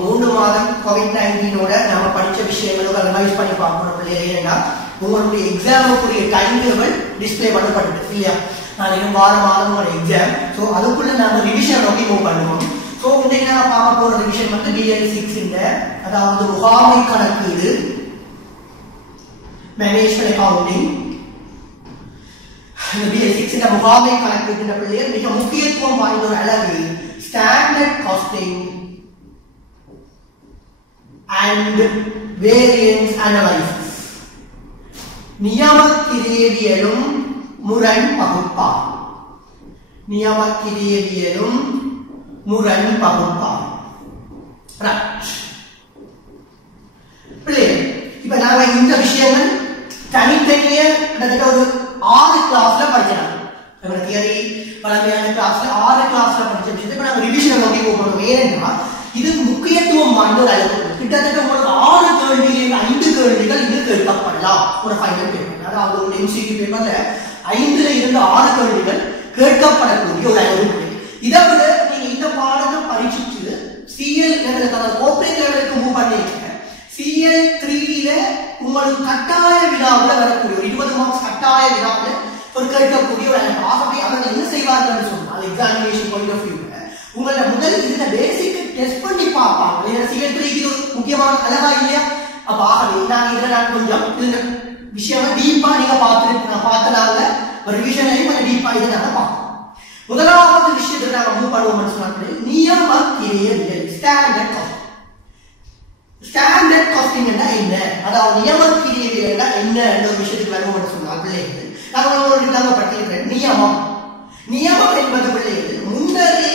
3 மாதம் COVID-19 நாம படிச்ச விஷயங்களோட ரிவைஸ் பண்ணி பார்க்கணும் பிள்ளைகளே. ஏன்னா உங்களுடைய எக்ஸாமுக்குரிய டைம் டேபிள் டிஸ்பிளே பண்ணப்பட்டது இல்லையா? நாளைக்கு வாரம் உங்களோட எக்ஸாம். ஸோ அதுக்குள்ள நாம ரிவிஷன் நோக்கி மூவ் பண்ணுவோம். ஸோ இன்னைக்கு நாம பார்க்க போற ரிவிஷன் வந்து DL6 அதாவது முகாமை கணக்கீடு, மேனேஜ்மெண்ட் அக்கவுண்டிங். DL6 முகாமை கணக்கீடு பிள்ளைகள் மிக முக்கியத்துவம் வாய்ந்த ஒரு அழகு standard costing and variance analysis. நியமக்கிரியவியலும் முரண் பகுப்பாய். நியமக்கிரியவியலும் முரண் பகுப்பாய். இப்ப நாங்க இந்த விஷயங்கள் தனித்தனியே கிட்டத்தட்ட ஒரு 6 கிளாஸ்ல படிச்சோம். தியரி பழமையான கிளாஸ்ல 6 கிளாஸ்ல படிச்ச விஷயத்தை இப்ப நாங்க ரிவிஷன் நோக்கி போகணும். ஏன்னா இது முக்கியத்துவம் வாய்ந்த ஒரு அளவு. கிட்டத்தட்ட உங்களுக்கு 6 கேள்விகள் 5 கேள்விகள் இது கேட்கப்படலாம் ஒரு ஃபைனல் பேப்பர். அதாவது ஒரு MCQ பேப்பர்ல 5ல இருந்து 6 கேள்விகள் கேட்கப்படக்கூடிய ஒரு அளவு. இதை விட நீங்க இந்த பாடத்தை பரீட்சிச்சு CL லெவலுக்கு அதாவது கோஆபரேட் லெவலுக்கு மூவ் பண்ணீங்க. CL3ல உங்களுக்கு கட்டாய வினாவில் வரக்கூடிய ஒரு 20 மார்க்ஸ் கட்டாய வினாவில் ஒரு கேட்கக்கூடிய ஒரு அளவு. ஆகவே அவர்கள் என்ன செய்வார்கள் சொன்னால் எக்ஸாமினேஷன் பாயிண்ட் ஆஃப் வியூ உங்களோட முதல் இந்த பேசிக் டெஸ்ட் பண்ணி பார்ப்பாங்க. ஏன்னா CL3க்கு ஒரு முக்கியமான அளவா இல்லையா? அப்ப ஆகவே நான் கொஞ்சம் இந்த விஷயம் டீப்பா நீங்க பார்த்தனால ஒரு ரிவிஷனையும் கொஞ்சம் டீப்பா இதை நாங்க பார்ப்போம். முதலாவது விஷயத்துக்கு நாங்க மூவ் பண்ணுவோம்னு சொன்னாங்க நியமக்கிரியவியல் ஸ்டாண்டர்ட் காஸ்டிங். ஸ்டாண்டர்ட் காஸ்டிங் என்ன, அதாவது நியமக்கிரியவியல் என்ன ஒரு விஷயத்துக்கு வருவோம்னு சொன்னால் பிள்ளைகள் நாங்கள் படிக்கிறேன். நியமம் என்பது பிள்ளைகள் முன்னரே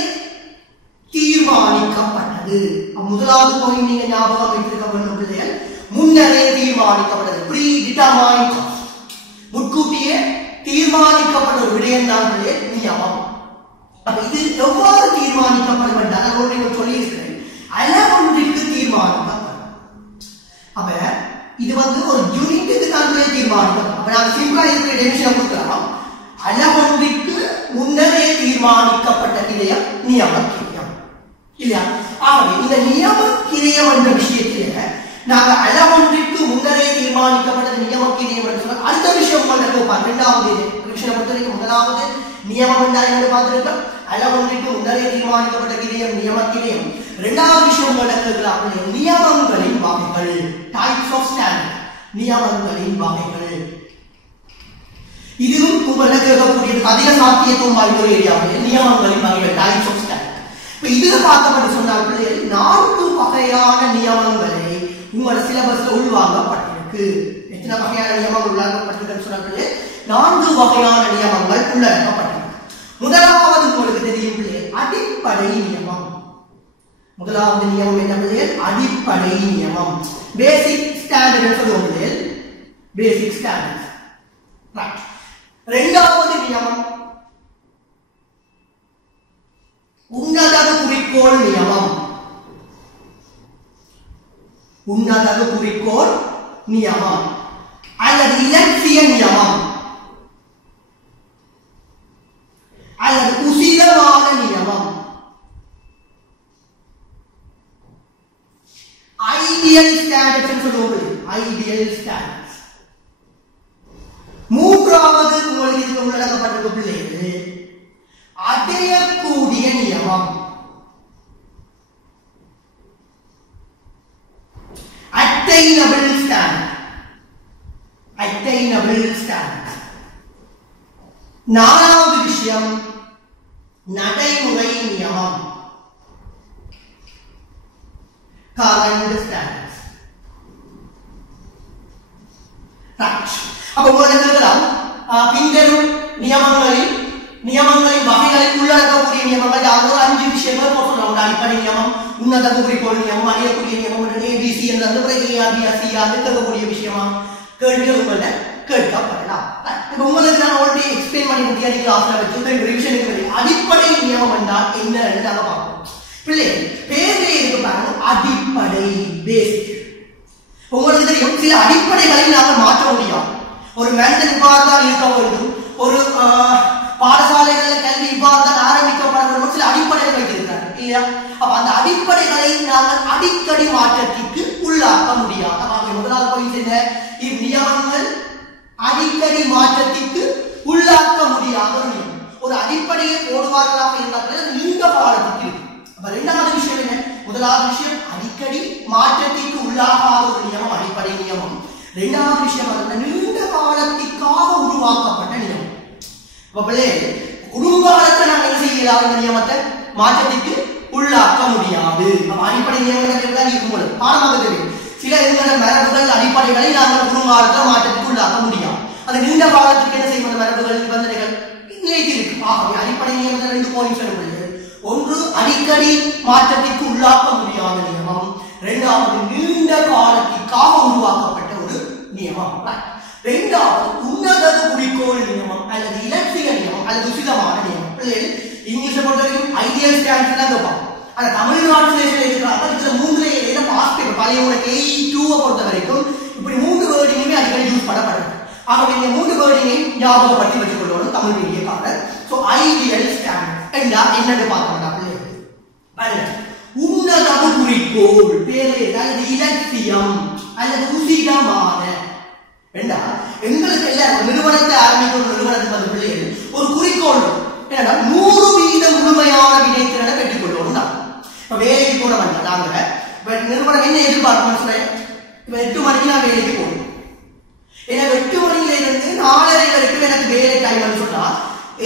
தீர்மானிக்கப்பட்டது. முதலாவது பாயிண்ட் நீங்க ஞாபகம் வைத்திருக்க வேண்டும் பிள்ளைகள், முன்னரே தீர்மானிக்கப்பட்டது. ப்ரீ டிட்டர்மைன்ட் காஸ்ட், முன்கூட்டியே தீர்மானிக்கப்பட்ட ஒரு விடயம் தான் பிள்ளைகள் நியமம். அப்ப இது எவ்வாறு தீர்மானிக்கப்படும் என்றால் நான் சொல்லி இருக்கிறேன், அளவொன்றிற்கு தீர்மானிக்கப்படும். அப்ப இது வந்து ஒரு யூனிட்டுக்கு தான் தீர்மானிக்கப்படும். அப்ப நான் சிம்பிளா இருக்கிற டெபினிஷன் கொடுக்கலாம், அளவொன்றிற்கு முன்னரே தீர்மானிக்கப்பட்ட கிரியம் நியமக்கிரியம் இல்லையா? ஆகவே இந்த நியமக்கிரியம் என்ற விஷயத்தில நாங்க அளவொன்றிற்கு முன்னரே தீர்மானிக்கப்பட்ட நியமக்கிரியம் என்று சொன்னால் அடுத்த விஷயம் உங்களுக்கு இரண்டாவது விஷயம் பொறுத்தவரைக்கும் முதலாவது நியமம் என்று பார்த்திருக்கோம். அளவொன்றிற்கு முன்னரே தீர்மானிக்கப்பட்ட கிரியம் நியமக்கிரியம். இரண்டாவது விஷயம் உங்களுக்கு நியமங்களின் வகைகள், டைப்ஸ் ஆஃப் ஸ்டாண்டர்ட், நியமங்களின் வகைகள். இதுவும் உங்களுக்கு கேட்கக்கூடிய அதிக சாத்தியத்துவம் வாய்ந்த ஒரு ஏரியாவில் நியமங்களின் வகைகள், டைப்ஸ் ஆஃப் ஸ்டாண்டர்ட். இப்ப இதுல பார்க்கப்பட்டு சொன்னார்கள் 4 வகையான நியமங்களை உங்களோட சிலபஸ்ல உள்வாங்கப்பட்டிருக்கு. எத்தனை வகையான நியமங்கள் உள்ளாக்கப்பட்டிருக்குன்னு சொன்னார்கள்? 4 வகையான நியமங்கள் உள்ளடக்கப்பட்டிருக்கு. முதலாவது உங்களுக்கு தெரியும் அடிப்படை நியமம். முதலாவது நியமம் என்ன பிள்ளைகள்? அடிப்படை நியமம், பேசிக் ஸ்டாண்டர்ட் சொல்லுவோம். பேசிக் ஸ்டாண்டர்ட். ரைட். இரண்டாவது நியமம் உன்னத குறிக்கோள் நியமம். உன்னத குறிக்கோள் நியமம் அல்லது இலட்சிய நியமம் அல்லது உசிதமான நியமம், ஐடியல் ஸ்டாண்டர்ட்ஸ் சொல்லுவோம். Ideal standards. மூன்றாவது உங்களுக்கு உள்ளடக்கப்பட்டிருக்க பிள்ளைகள் அடையக்கூடிய நியமம், அட்டைனபிள் ஸ்டாண்டர்ட். Attainable standard. நாலாவது விஷயம் நடைமுறை நியமம், கரண்ட் ஸ்டாண்டர்ட்ஸ். அப்ப உங்களுக்கு பின்வரும் நியமங்களின் வகைகளை உள்ளடக்கக்கூடிய நியமங்கள் யாரோ 5 விஷயங்கள் போட்டுள்ளோம். அடிப்படை நியமம், உன்னத குறிக்கோள் நியமம், அடையக்கூடிய நியமம், ABC என்ற இருக்கக்கூடிய விஷயமா கேள்விகள் உங்கள்ட்ட கேட்கப்படலாம். இப்ப உங்களுக்கு நான் ஆல்ரெடி எக்ஸ்பிளைன் பண்ணி தியரி கிளாஸ்ல வச்சு ரிவிஷனுக்கு அடிப்படை நியமம் என்றால் என்ன நாங்க பார்ப்போம். பிள்ளை பேரே இருக்கு பாருங்க, அடிப்படை பேசிக். உங்களுக்கு தெரியும் சில அடிப்படைகளை நாங்கள் மாற்ற முடியும். ஒரு மனிதன் இவ்வாறு தான் இருக்க வேண்டும், ஒரு பாடசாலைகளில் கல்வி இவ்வாறு தான் ஆரம்பிக்கப்பட வேண்டும், சில அடிப்படைகள் வைத்திருக்கிறார் இல்லையா? அப்ப அந்த அடிப்படைகளை நாங்கள் அடிக்கடி மாற்றத்திற்கு உள்ளாக்க முடியாது. முதலாவது பாயிண்ட் என்ன? இந்நியமங்கள் அடிக்கடி மாற்றத்திற்கு உள்ளாக்க முடியாத நியமம். ஒரு அடிப்படையை போடுவார்களாக இருந்தால் நீண்ட காலத்துக்கு இருக்கு. அப்ப இரண்டாவது விஷயம் என்ன? முதலாவது விஷயம் அடிக்கடி மாற்றத்திற்கு உள்ளாகாத ஒரு நியமம் அடிப்படை நியமம். இரண்டாவது விஷயம் நீண்ட காலத்திற்காக உருவாக்கப்பட்ட நியமம். குடும்பகாலத்தில் நாங்கள் என்ன செய்யலாம்? இந்த நியமத்தை மாற்றத்திற்கு உள்ளாக்க முடியாது. அடிப்படை நியமங்கள் இருக்கும் பாடமாக தெரியும். சில மரபுகள் அடிப்படைகளை நாங்கள் குடும்பகாலத்தில் மாற்றத்திற்கு உள்ளாக்க முடியாது. அது நீண்ட காலத்துக்கு என்ன செய்யும்? மரபுகள் நிபந்தனைகள் நிலைத்திருக்கு. ஆகவே அடிப்படை நியமத்தில் 2 பாயிண்ட் சொல்லப்படுகிறது. ஒன்று அடிக்கடி மாற்றத்திற்கு உள்ளாக்க முடியாத நியமம், இரண்டாவது நீண்ட காலத்திற்காக உருவாக்கப்பட்ட ஒரு நியமம். இரண்டாவது உன்னத குறிக்கோள் நியமம் அல்லது இலட்சிய நியமம் அல்லது உசிதமான நியமம். பிள்ளைகள் இங்கிலீஷை பொறுத்தவரைக்கும் ஐடியல் ஸ்டாண்ட்ஸ் தான் கேட்பாங்க. ஆனா தமிழ்நாடு இருக்கிறாங்க இதுல 3 பாஸ்பேட் பழைய K2 பொறுத்த வரைக்கும் இப்படி 3 வேர்டிங்குமே அடிக்கடி யூஸ் பண்ணப்படுது. ஆகவே இந்த 3 வேர்டிங்கையும் ஞாபகப்படுத்தி வச்சுக் கொள்ளணும் தமிழ் மீடியக்காக. சோ ஐடியல் ஸ்டாண்டர்ட் என்னன்னு பார்த்தோம்னா பிள்ளைகள் உன்னத குறிக்கோள் பேரு அல்லது இலட்சியம் அல்லது உசிதமான எங்களுக்கு எல்லாம் நிறுவனத்தை ஆரம்பிக்கிற ஒரு நிறுவனத்துக்கு வந்து பிள்ளைகள் ஒரு குறிக்கோள் என்னன்னா 100% முழுமையான வினைத்திறனை பெற்றுக் கொள்ளணும் தான். இப்ப வேலைக்கு போட வேண்டாம். நாங்க நிறுவனம் என்ன எதிர்பார்க்கணும் சொல்ல, இப்ப 8 மணிக்கு நான் வேலைக்கு போகணும். எனக்கு 8 மணில இருந்து 4:30 வரைக்கும் எனக்கு வேலை டைம் சொன்னா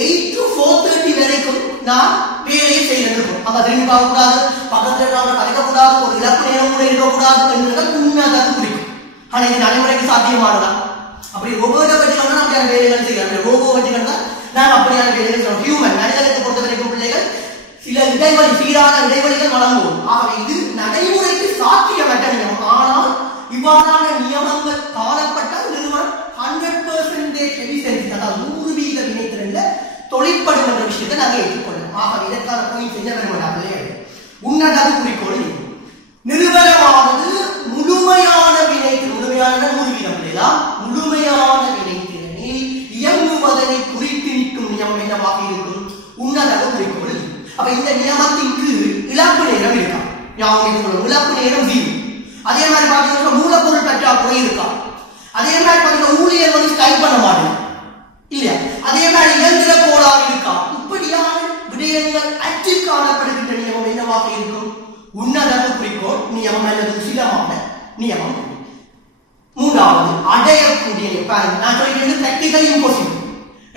8 to 4:30 வரைக்கும் நான் வேலையை செய்யணும். அப்ப திரும்பி பார்க்க கூடாது, பக்கத்துல நாம கலைக்க கூடாது, ஒரு இலக்கு நேரம் கூட இருக்கக்கூடாது என்றது உண்மையாக குறிக்கும். ஆனா இது நடைமுறைக்கு சாத்தியமானதா? அப்படி ரோபோட்டை வச்சுக்கணும் அப்படியான வேலைகள் செய்யலாம். ரோபோ வச்சுக்கணும் நான் அப்படியான வேலைகள் செய்யணும். ஹியூமன் மனிதனுக்கு பொறுத்த வரைக்கும் பிள்ளைகள் சில இடைவெளி சீரான இடைவெளிகள் வழங்குவோம். ஆகவே இது நடைமுறைக்கு சாத்தியமற்ற நியமம். ஆனால் இவ்வாறான நியமங்கள் காணப்பட்டால் நிறுவனம் 100% எஃபிஷியன்சி அதாவது 100% வினைத்திறன்ல தொழிற்படும் என்ற விஷயத்தை நாங்கள் ஏற்றுக்கொள்ளலாம். ஆகவே இதற்கான பாயிண்ட் என்ன வேணுமானாலே உன்னத குறிக்கோள் நிறுவனமானது முழுமையான வினைத்திறன் முழுமையான 100% இல்லையா முழுமையான வினைத்திறனில் இயங்குவதனை குறித்து நிற்கும் நியமம் என்னவாக இருக்கும்? உன்னத குறிக்கோள். அப்ப இந்த நியமத்தின் கீழ் இழப்பு நேரம் இருக்கா? இழப்பு நேரம் 0. அதே மாதிரி பாத்தீங்கன்னா மூலப்பொருள் பற்றாக்குறை இருக்கா? அதே மாதிரி பாத்தீங்கன்னா ஊழியர் வந்து ஸ்ட்ரைக் பண்ண மாட்டேன் இல்லையா? அதே மாதிரி இயந்திர கோளாறு இருக்கா? இப்படியான விடயங்கள் அச்சு காணப்படுகின்ற நியமம் என்னவாக இருக்கும்? உன்னத குறிக்கோள் நியமம் அல்லது உசிதமான நியமம். மூன்றாவது அடையக்கூடிய நியமம். நான் சொல்லிட்டு பிராக்டிகலி இம்பாசிபிள்.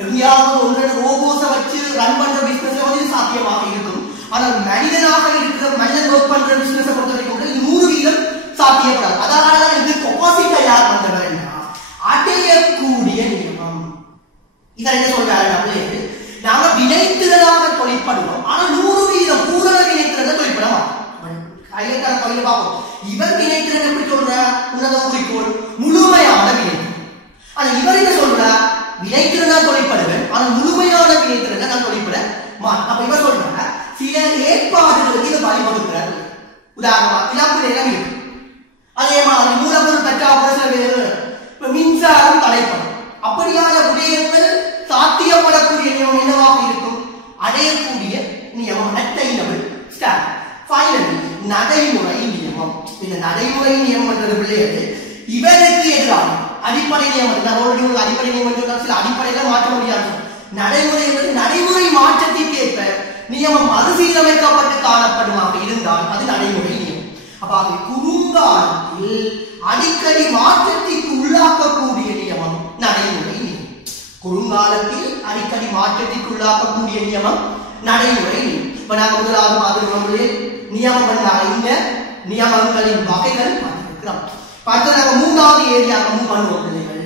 எங்கேயாவது ஒன்று ரோபோஸை வச்சு ரன் பண்ற பிசினஸ் வந்து சாத்தியமாக இருக்கும். ஆனால் மனிதனாக இருக்கிற மனிதன் ஒர்க் பண்ற பிசினஸ் பொறுத்த வரைக்கும் 100% சாத்தியப்படாது. அதனால இதுக்கு ஆப்போசிட்டா யார் வந்தவர்னா அடையக்கூடிய நியமம். இதை என்ன சொல்றாரு? நாம வினைத்திறனாக தொழிற்படுவோம். ஆனா 100% பூரண வினைத்திறனை தொழிற்பட மாட்டோம். கையில பார்ப்போம். இவர் வினைத்திறன் எப்படி சொல்ற? உன்னத குறிக்கோள் முழுமையான வினைத்திறன். ஆனா இவர் என்ன சொல்ற? வினைத்திறனா தொழிற்படுவேன் ஆனா முழுமையான வினைத்திறனை நான் தொழிற்பட மாட்டேன். அப்ப இவர் சொல்ற சில ஏற்பாடுகளுக்கு இதை வழிவகுக்கிறார். உதாரணமா இழப்பு நேரம் இருக்கு. அதே மாதிரி மூலப்பொருள் பற்றாக்குறை இப்ப மின்சாரம் தடைப்படும். அப்படியான விடயங்கள் சாத்தியப்படக்கூடிய நியமம் என்னவாக இருக்கும்? அடையக்கூடிய நியமம் அட்டைனபிள் ஸ்டாண்டர்ட். ஃபைனலி நடைமுறை நியமம். இந்த நடைமுறை நியமம் என்ற பிள்ளைகள் இவருக்கு எதிரான அடிப்படை நியமம். அடிப்படை நியமம் சில அடிப்படையில மாற்ற முடியாது. நடைமுறை என்பது நடைமுறை மாற்றத்திற்கு ஏற்ப நியமம் மறுசீரமைக்கப்பட்டு காணப்படுமாக இருந்தால் அது நடைமுறை நியமம். அப்ப குறுங்காலத்தில் அடிக்கடி மாற்றத்திற்கு உள்ளாக்கக்கூடிய நியமம் நடைமுறை நியமம். குறுங்காலத்தில் அடிக்கடி மாற்றத்திற்கு உள்ளாக்கக்கூடிய நியமம் நடைமுறை நியமம். இப்ப நாங்கள் முதலாவது மாதிரி நியமம் என்றால் இந்த நியமங்களின் வகைகள் பார்த்திருக்கிறோம். பார்த்து நாங்கள் மூன்றாவது ஏரியாவை மூவ் பண்ணுவோம் பிள்ளைகள்.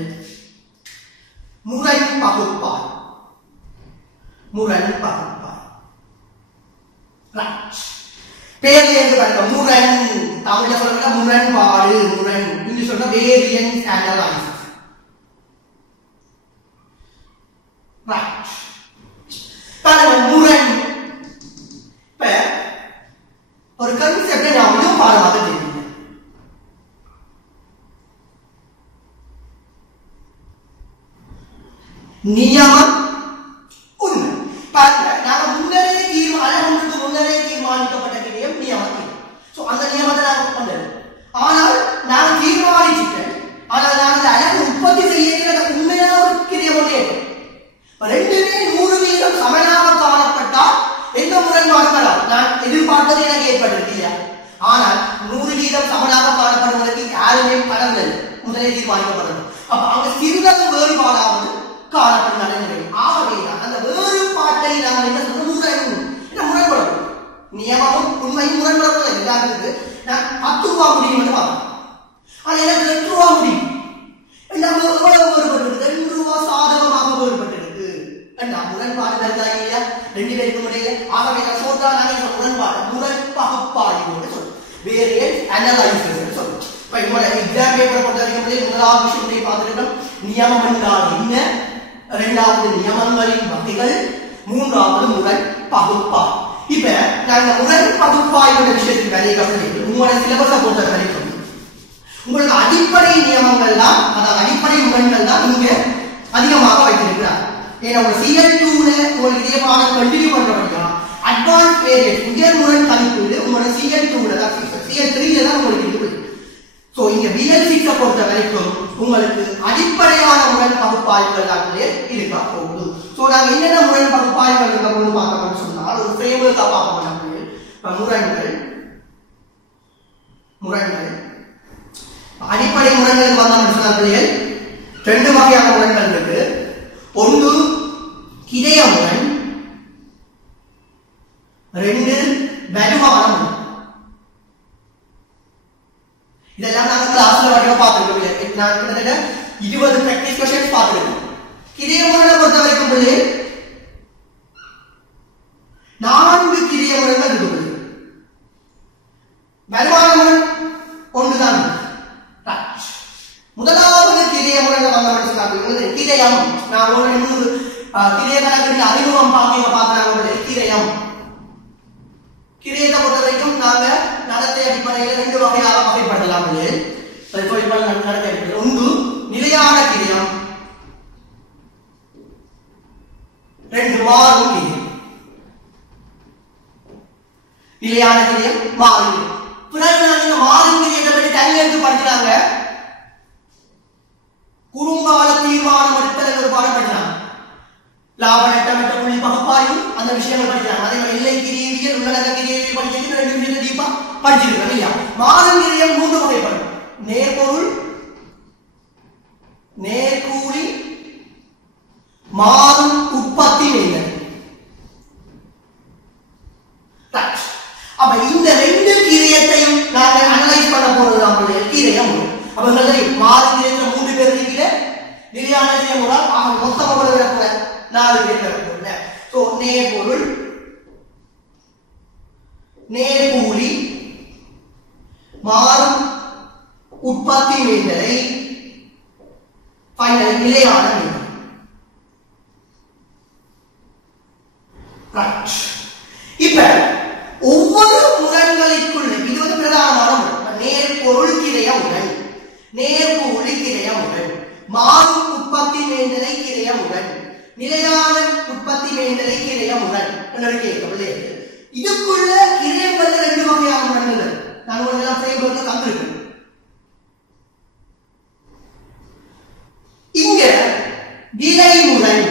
முரண் பகுப்பாய். முரண் பகுப்பாய் பேர் முரண் தமிழ்ல சொல்ற முரண்பாடு. முரண் இங்கிலீஷ் சொல்ற வேரியன்ஸ் அனலைசிஸ். முரண் ஒரு கன்செப்டை நான் பாடமாக தெரியும். நியமம் உண்மை. நாங்க முன்னரே தீர்மானிக்கப்பட்ட நியமம். சோ அந்த நியமத்தை நாங்க இல்லையா? ஆனால் 100% சமனாக காணப்படுவதற்கு யாருமே கடவுள் முதலே தீர்மானிக்கப்படணும். அப்ப அங்க சிறிதளவு வேறுபாடாவது காணப்படும் நடைமுறை. ஆகவேதான் அந்த வேறுபாட்டை நாங்கள் என்ன சொல்றோம், முரண்படும் நியமமும் உண்மையும் முரண்படுறது எல்லாத்துக்கு நான் 10 ரூபா முடியும் என்று பார்க்கணும். ஆனா எனக்கு 2 ரூபா முடியும். எவ்வளவு வேறுபட்டு 2 ரூபா சாதகமாக வேறுபட்டிருக்கு. முரண்பாடு வருதா இல்லையா? 2 பேருக்கும் இடையில. ஆகவே நான் சொல்றா நாங்கள் முரண்பாடு முரண்பகுப்பாய்வு என்று சொல்றோம். வேரியன்ஸ் அனலைசிஸ் என்று சொல்றோம். இப்ப இவங்க எக்ஸாம் பேப்பர் பொறுத்த வரைக்கும் முதலாவது விஷயத்தை பார்த்துருக்கோம். நியமம் என்றால் என்ன, இரண்டாவது நியமங்களின் வகைகள், மூன்றாவது முரண் பகுப்பாய். இப்ப நாங்க முரண் பகுப்பாய்வு விஷயத்துக்கு வேலையை கவனித்து உங்களோட சிலபஸை பொறுத்த வரைக்கும் உங்களுக்கு அடிப்படை நியமங்கள் தான், அதாவது அடிப்படை முரண்கள் தான் இங்க அதிகமாக வைத்திருக்கிறார். ஏன்னா உங்க CL2ல உங்களுக்கு இதே பாடம் கண்டினியூ பண்றபடியா அட்வான்ஸ் வேரியன்ஸ் உயர் முரண் கணிப்பீடு உங்களோட CL2ல தான், CL3ல தான் உங்களுக்கு இருக்குது. சோ இங்க BL6 பொறுத்த வரைக்கும் உங்களுக்கு அடிப்படையான முரண் பகுப்பாய்வுகள் தான் இருக்கா போகுது. சோ நாங்க என்னென்ன முரண் பகுப்பாய்வுகள் இருக்க போது பார்க்கணும்னு சொன்னால் ஒரு ஃப்ரேம்வொர்க்கா பார்க்க போறாங்க. முரண்கள் அடிப்படை முரண்கள் வந்தோம்னு சொன்னார்கள். 2 வகையான முரண்கள் இருக்கு. ஒன்று கிளைய முரண், 2 வலுவான முரண். இதெல்லாம் நாங்க கிளாஸ்ல வரைய பார்த்திருக்கோம். நான் கிட்டத்தட்ட 20 பிராக்டிஸ் क्वेश्चंस பார்த்திருக்கோம். கிளைய முரணை பொறுத்த வரைக்கும் பிள்ளை 4 கிளைய முரண்கள் இருக்குது. வலுவான முரண் ஒன்றுதான். முதலாவது கிளைய முரண்கள் வந்தவர்கள் சொன்னார்கள் கிளையம். நான் ஒரு கிளைய கணக்கு அறிமுகம் பார்க்கிறாங்க. கிளையத்தை பொறுத்த வரைக்கும் நாங்க நடத்தை அடிப்படையில் 2 வகையாக வகைப்படுத்தலாம். நடத்தை ஒன்று நிலையான கிளையம், 2 மாறும் கிளையம். நிலையான கிளையம், மாறும். பிறகு நாங்க மாறும் கிளையத்தை பற்றி தனி எடுத்து படிக்கிறாங்க. குறுங்கால தீர்மானம் எடுத்தல் ஒரு பாடம் படிக்கிறாங்க. லாப நட்ட மட்ட புள்ளி பகுப்பாய்வு அந்த விஷயங்கள் படிக்கிறாங்க. அதே மாதிரி எல்லை கிரியவியல், உள்ளடக்க கிரியவியல் படிக்கிறது 2 விஷயத்தை டீப்பா படிச்சிருக்கோம் இல்லையா? மாறும் கிரியம் 3 வகைப்படும். நேர்பொருள், நேர்கூலி, மாறும் உற்பத்தி வேண்டல். அப்ப இந்த 2 கிரியத்தையும் நாங்க அனலைஸ் பண்ண போறது நம்மளுடைய கிரியம். அப்ப மாறும் கிரியத்துல 3 பேர் இருக்கிற நிலையான கிரியம் மொத்தமாக கூட 4 பேர் இருக்கிற. சோ நேர்பொருள், நேர்கூலி, மாறும் உற்பத்தி வேண்டலை, ஃபைனல் நிலையான வேண்டல். இப்ப ஒவ்வொரு முரண்களுக்குள்ள இது பிரதானமான முரண். நேர்பொருள் கிளைய முரண், நேர்கூலி கிளைய முரண், மாறும் உற்பத்தி வேண்டலை கிளைய முரண், நிலையான உற்பத்தி வேண்டலை கிளைய முரண் என்று கேட்கவில்லை. இதுக்குள்ள கிளையங்கள் 2 வகையான முரண்கள் நான் உங்களுக்கு ஃப்ரேம்வொர்க்ல தந்திருக்கேன். இங்க விலை முரண்,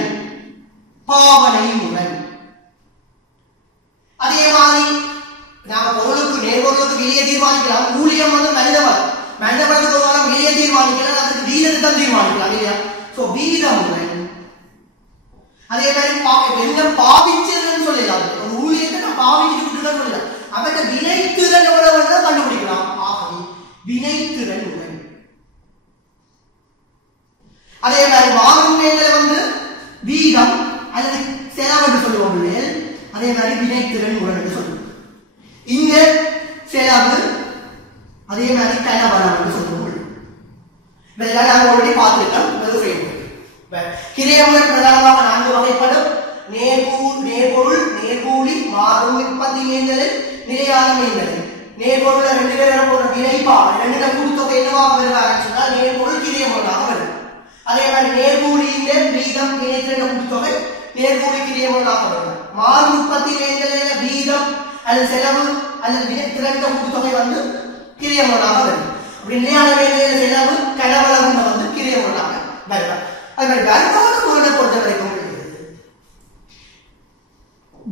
பாவனை முரண். அதே மாதிரி நாம பொருளுக்கு நேர்பொருளுக்கு விலையை தீர்மானிக்கலாம். ஊழியம் மனிதவளத்துக்கு ஒரு விலையை தீர்மானிக்கலாம், அதுக்கு வீதத்தை தான் தீர்மானிக்கலாம் இல்லையா? சோ வீத முரண். அதே மாதிரி என்ன பாவிச்சதுன்னு சொல்லலாம். ஒரு ஊழியத்தை நான் பாவிச்சுட்டு சொல்லலாம். அவற்றை வினைத்திறன் எவ்வளவு கண்டுபிடிக்கலாம். ஆகவே வினைத்திறன் முரண். அதே மாதிரி மாறும் வேண்டல் வீதம் அல்லது செலவு என்று சொல்லுவோம். அதே மாதிரி வினைத்திறன் முரண் என்று சொல்லுவோம். இங்க செலவு, அதே மாதிரி கனவரம் என்று சொல்லுவோம். இதெல்லாம் நாங்கள் ஆல்ரெடி பார்த்துருக்கோம். கிளையமுடன் பிரதானமாக 4 வகைப்படும். நேர்பொருள், நேர்கூலி, மாறும் உற்பத்தி வேண்டல், நிலையான வேண்டல். நேர்பொருள் 2 பேர் போன்ற வினைப்பாடு 2 கூட்டுத்தொகை என்னவாக வருவாங்க சொன்னால் நேர்பொருள் கிளையமுடனாக வரும். அதே மாதிரி நேர்கூலியின் வீதம் வினைத்திறன் கூட்டுத்தொகை நேர்கூலி கிளையமுடனாக வரும். மாறும் உற்பத்தி வேண்டல் வீதம் அல்லது செலவு அல்லது வினைத்திறன் கூட்டுத்தொகை கிளையமுடனாக வரும். அப்படி நிலையான வேண்டல் செலவு கனவளவு கிளையமுடனாக வரும். அதனால் வருமான முரணை பொறுத்த வரைக்கும்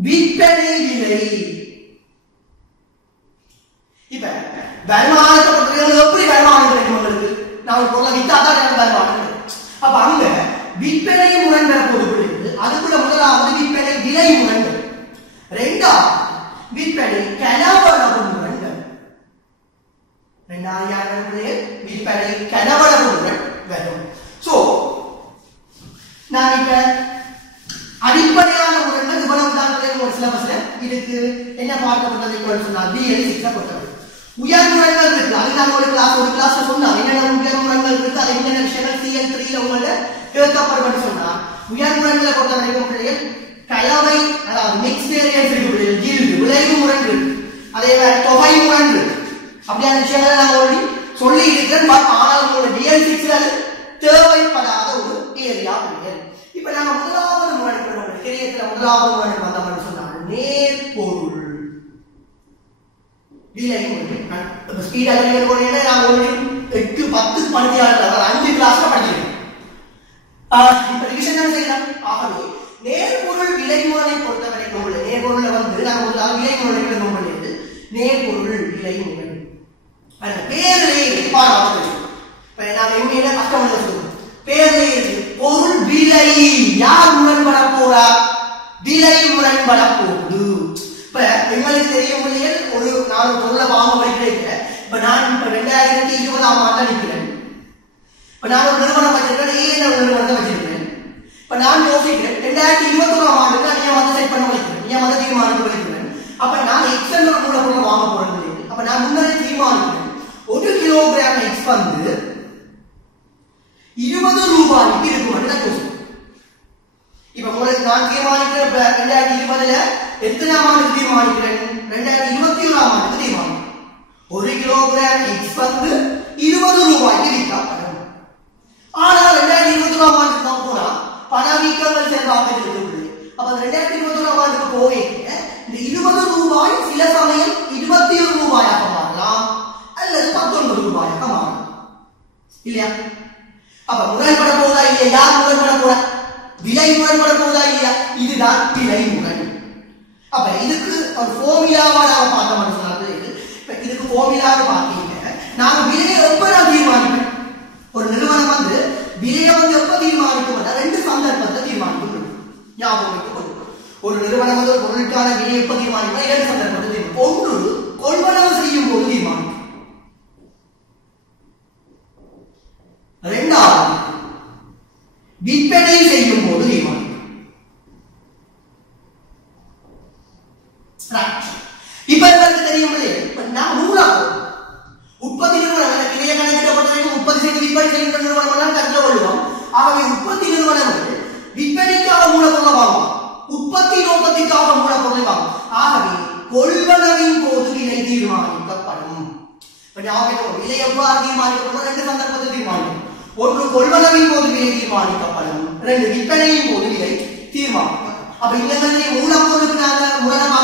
விற்பனை விலை இப்ப வருமானத்தை பொறுத்தவரை எப்படி வருமானம் கிடைக்கும் உங்களுக்கு? நான் ஒரு பொருளை வித்தாதான் எனக்கு வருமானம். அப்ப அங்க விற்பனை முரண் பெறப்போது. அதுக்குள்ள முதலாவது விற்பனை விலை முரண்கள், இரண்டாவது விற்பனை கனவளவு முரண்கள். இரண்டாவது விற்பனை கனவளவு முரண் வரும். சோ நான் இப்ப அடிப்படையான முரண்கள் இவ்வளவு தான் ஒரு சிலபஸ்ல இதுக்கு என்ன பார்க்கப்பட்டதை சொன்னால் BL6 பொறுத்தவரை உயர் முரண்கள் இருக்கு. அது நான் ஒரு கிளாஸ்ல சொன்னாங்க என்னென்ன உயர் முரண்கள் இருக்கு, அது என்னென்ன விஷயங்கள் CL3ல உங்கள கேட்கப்படும் சொன்னா உயர் முரண்களை பொறுத்த வரைக்கும் பிள்ளைகள் கலவை, அதாவது மிக்ஸ் வேரியன்ஸ் இருக்கு, ஜீல்டு விளைவு முரண் இருக்கு, அதே மாதிரி தொகை முரண் இருக்கு. அப்படியான விஷயங்களை நான் ஆல்ரெடி சொல்லி இருக்கிறேன். பட் ஆனால் உங்களோட BL6ல தேவைப்படாத ஒரு ஏரியா பிள்ளைகள். இப்ப நாங்க முதலாவது முரண் தெரியத்துல முதலாவது முரண் வந்தோம்னு சொன்னாங்க நேர்பொருள் விலை முரண். ஸ்பீட் அலைவர் போனீங்கன்னா நான் ஒரு 8 10 12 5 கிளாஸ்ல படிச்சிருக்கேன். இப்ப ரிவிஷன் தான் செய்யலாம். ஆகவே நேர்பொருள் விலை முரணை பொறுத்த வரைக்கும் நேர்பொருளை வந்து நான் முதலாவது விலை முரணை நோட் பண்ணியது நேர்பொருள் விலை முரண். அந்த பேரிலே பாராம இப்ப நான் எம்ஏல கஷ்டம் சொல்லுவேன். பேரிலே பொருள் விலை யார் முரண்பட போறா? விலை முரண்பட போகுது. இப்ப எங்களுக்கு தெரியும் பிள்ளைகள் ஒரு நான் பொருளை வாங்க வைக்கிறேன். இப்ப நான் இப்ப 2020ஆம் ஆண்டு நிற்கிறேன். இப்ப நான் ஒரு நிறுவனம் வச்சிருக்கேன், ஏன் நிறுவனத்தை வச்சிருக்கேன். இப்ப நான் யோசிக்கிறேன் 2021ஆம் ஆண்டுக்கு நீங்க வந்து செட் பண்ண வைக்கிறேன், நீங்க வந்து தீர்மானிக்க வைக்கிறேன். அப்ப நான் எக்ஸ் என்ற மூலப்பொருளை வாங்க போறேன். அப்ப நான் முன்னரே தீர்மானிக்கிறேன் 1 கிலோகிராம் எக்ஸ் வந்து 20 ரூபாய்க்கு இருக்கும். இப்ப உங்களுக்கு நான் தீர்மானிக்கிறேன் 2020ல எத்தனாம் ஆண்டுக்கு தீர்மானிக்கிறேன்? 2021ஆம் ஆண்டுக்கு தீர்மானிக்கிறேன் 1 கிலோகிராம் எக்ஸ் வந்து 20 ரூபாய்க்கு விற்கப்படும். ஆனால் 2021ஆம் ஆண்டுக்கு தான் போனா பணவீக்கங்கள் செல்வாக இருக்குது. அப்ப 2021ஆம் ஆண்டுக்கு போய் இந்த 20 ரூபாய் சில சமயம் 21 ரூபாயாக மாறலாம் அல்லது 19 ரூபாயாக மாறலாம் இல்லையா? அப்ப முரண்பட போதா இல்லையா? யார் முரண்பட போறா? விலை முரண்பட போதா இல்லையா? இதுதான் விலை முரண். அப்ப இதுக்கு ஒரு ஃபார்முலாவா நாம பார்த்தோம்னு சொன்னாது. இப்ப இதுக்கு ஃபார்முலாவை பார்த்தீங்க, நாம விலையை எப்ப நான் தீர்மானிப்பேன்? ஒரு நிறுவனம் வந்து விலையை வந்து எப்ப தீர்மானிக்கும்? 2 சந்தர்ப்பத்தை தீர்மானிக்கும். ஞாபகம் வைத்துக்கொள்ளும். ஒரு நிறுவனம் வந்து பொருளுக்கான விலையை எப்ப தீர்மானிக்கும்? 2 சந்தர்ப்பத்தை தீர்மானிக்கும். ஒன்று கொள்வனவு செய்யும் போது தீர்மானிக்கும். இரண்டாவது விற்பனை செய்யும் போது தீர்மானிக்கும். இப்ப உங்களுக்கு தெரியும் நான் உற்பத்தி நிறுவனங்கள் கிளைய கணக்கிட்ட பொறுத்தவரைக்கும் 30% விற்பனை செய்கின்ற நிறுவனங்கள் கருத்தில் கொள்ளுவோம். ஆகவே உற்பத்தி நிறுவனங்கள் விற்பனைக்காக மூலப்பொருளை வாங்குவோம், உற்பத்தி நோக்கத்திற்காக மூலப்பொருளை வாங்குவோம். ஆகவே கொள்வனவின் போது விலை தீர்மானிக்கப்படும். விலை எவ்வாறு தீர்மானிக்கப்படும்? 2 சந்தர்ப்பத்தில் தீர்மானிக்கும். ஒன்று கொள்வனவின் போது விலை தீர்மானிக்கப்படும், 2 விற்பனையின் போது விலை தீர்மானிக்கப்படும். அப்ப இந்த மூலப்பொருளுக்கு நாங்க மூலமாக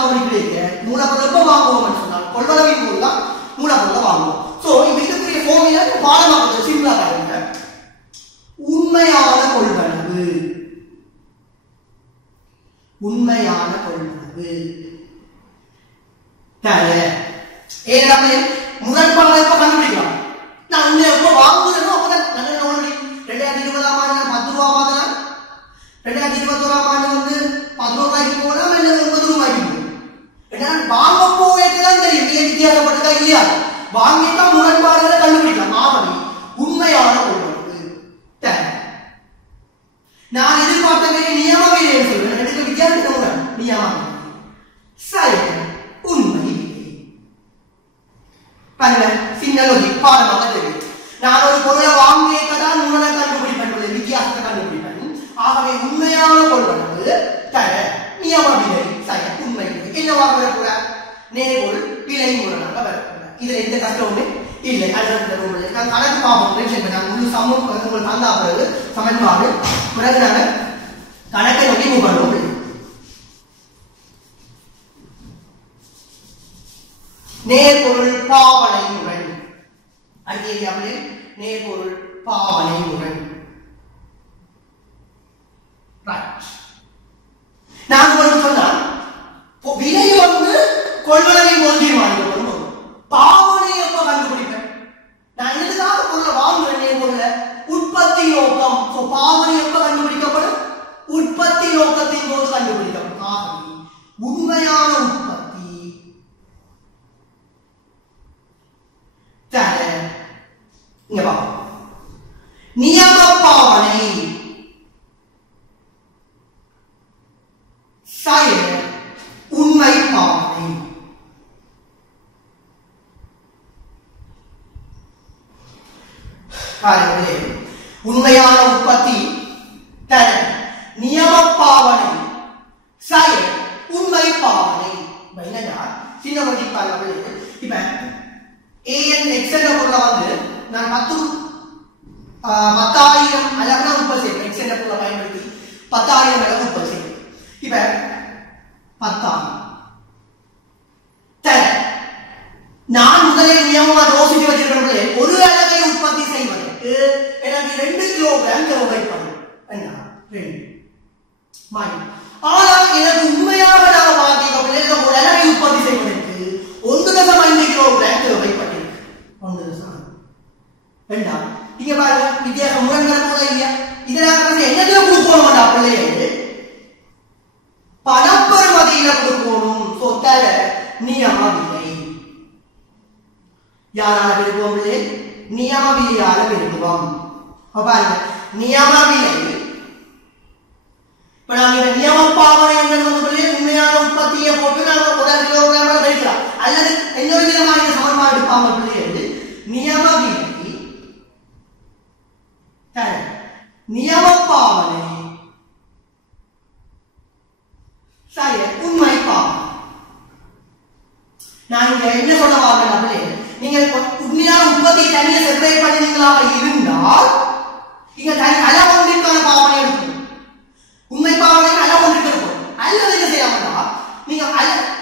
மூலப்பொருள் எப்ப வாங்குவோம் சொன்னால் கொள்வனவின் போது தான் மூலப்பொருளை வாங்குவோம். சோ இதுக்குரிய ஃபார்முலா பாடமாக சிம்பிளா பாருங்க. உண்மையான கொள்வனவு, உண்மையான கொள்வனவு தர ஏன்னா முரண்பாடு எப்ப கண்டுபிடிக்கலாம்? நான் உண்மை எப்ப வாங்குறேனோ அப்பதான் 2020ஆம் ஆண்டு 10 ரூபாய் வாங்கினா 2021ஆம் ஆண்டு வந்து 11 ரூபாய்க்கு போனா 9 ரூபாய்க்கு போகும். ஏன்னா வாங்க போயதான் தெரியும் விலை வித்தியாசப்பட்டதா இல்லையா? வாங்கிட்டா முரண்பாடுகளை கண்டுபிடிக்கலாம். ஆகவே உண்மையான கொள்வனவு தர. நான் எதிர்பார்த்த நியம விலை சொல்றேன், ரெண்டுக்கு வித்தியாசம் நியம சரி உண்மை பாருங்க. சின்னலோகி பாடமாக தெரியும். நான் ஒரு பொருளை வாங்கியதான் முரணை கண்டுபிடிப்பேன், வித்தியாசத்தை கண்டுபிடிப்பேன். ஆகவே உண்மையான கொள்வனவு தர நியம விலை சரி உண்மை என்னவாக வரக்கூட நேர்பொருள் விலை முரணாக வரக்கூட. இதுல எந்த கஷ்டமுமே இல்லை. நான் கணக்கு பார்ப்போம். நான் முழு சமூகம் உங்களுக்கு தந்தா பிறகு சமன்பாடு பிறகு நாங்க கணக்கை நோக்கி மூவ் பண்ணுவோம். நேர்பொருள் பாவனை முரண். அடுத்த நேர்பொருள் பாவனை முரண். நான் உங்களுக்கு சொன்னா விலை வந்து கொள்வனவின் போது தீர்மானிக்கப்படும், பாருங்களே, உண்மையான உற்பத்தி தரம் நியம பாவனை செயல் உண்மை பாவனை என்னன்னா சின்ன வகை பாருங்களே. இப்ப AN X என்ற பொருளை வந்து நான் 10,000 அளவுல உற்பத்தி செய்வேன். X என்ற பொருளை பயன்படுத்தி 10,000 அளவு உற்பத்தி செய்வேன். இப்ப 10,000 நான் முதலில் நியமமா யோசித்து வச்சிருக்கிறேன். ஒரு அளவை உற்பத்தி செய்வதற்கு எனக்கு 2 கிலோகிராம் தேவைப்படும். என்ன 2 ஆனால் எனக்கு உண்மையாக நான் பார்த்தீங்க ஒரு அளவை உற்பத்தி செய்வதற்கு 1.5 கிலோகிராம் தேவைப்பட்டிருக்கு. 1.5 வேண்டாம். இங்க பாருங்க வித்தியாசம் முரண்பட போல இல்லையா? இதனால என்னத்துல கொடுக்கணும் பிள்ளைகள் பணப்பெறுமதியில கொடுக்கணும். சொத்தர நியம விலை யாரால பெருக்குவோம்? நியம விலையால பெருக்குவோம். பாருங்க நியம விலை இப்ப நாங்க நியம பாவனை என்னன்னு உண்மையான உற்பத்தியை போட்டு நாங்க 1 கிலோகிராம் பெருக்கலாம். அல்லது இன்னொரு விதமான சமன்பாடு எடுப்பாங்க பிள்ளைகள் நியம விலை நியம பாவனை சரி உண்மை பாவனை. நான் இங்க என்ன சொல்ல வரேன், நீங்க உண்மையான உற்பத்தியை தனியா செப்பரேட் பண்ணினீங்களாக இருந்தால் இங்க அளவு ஒன்றிற்கான பாவனை எடுக்கும், உண்மை பாவனை அளவு ஒன்றிற்கு இருக்கும். அல்லது என்ன செய்யலாம்னா நீங்க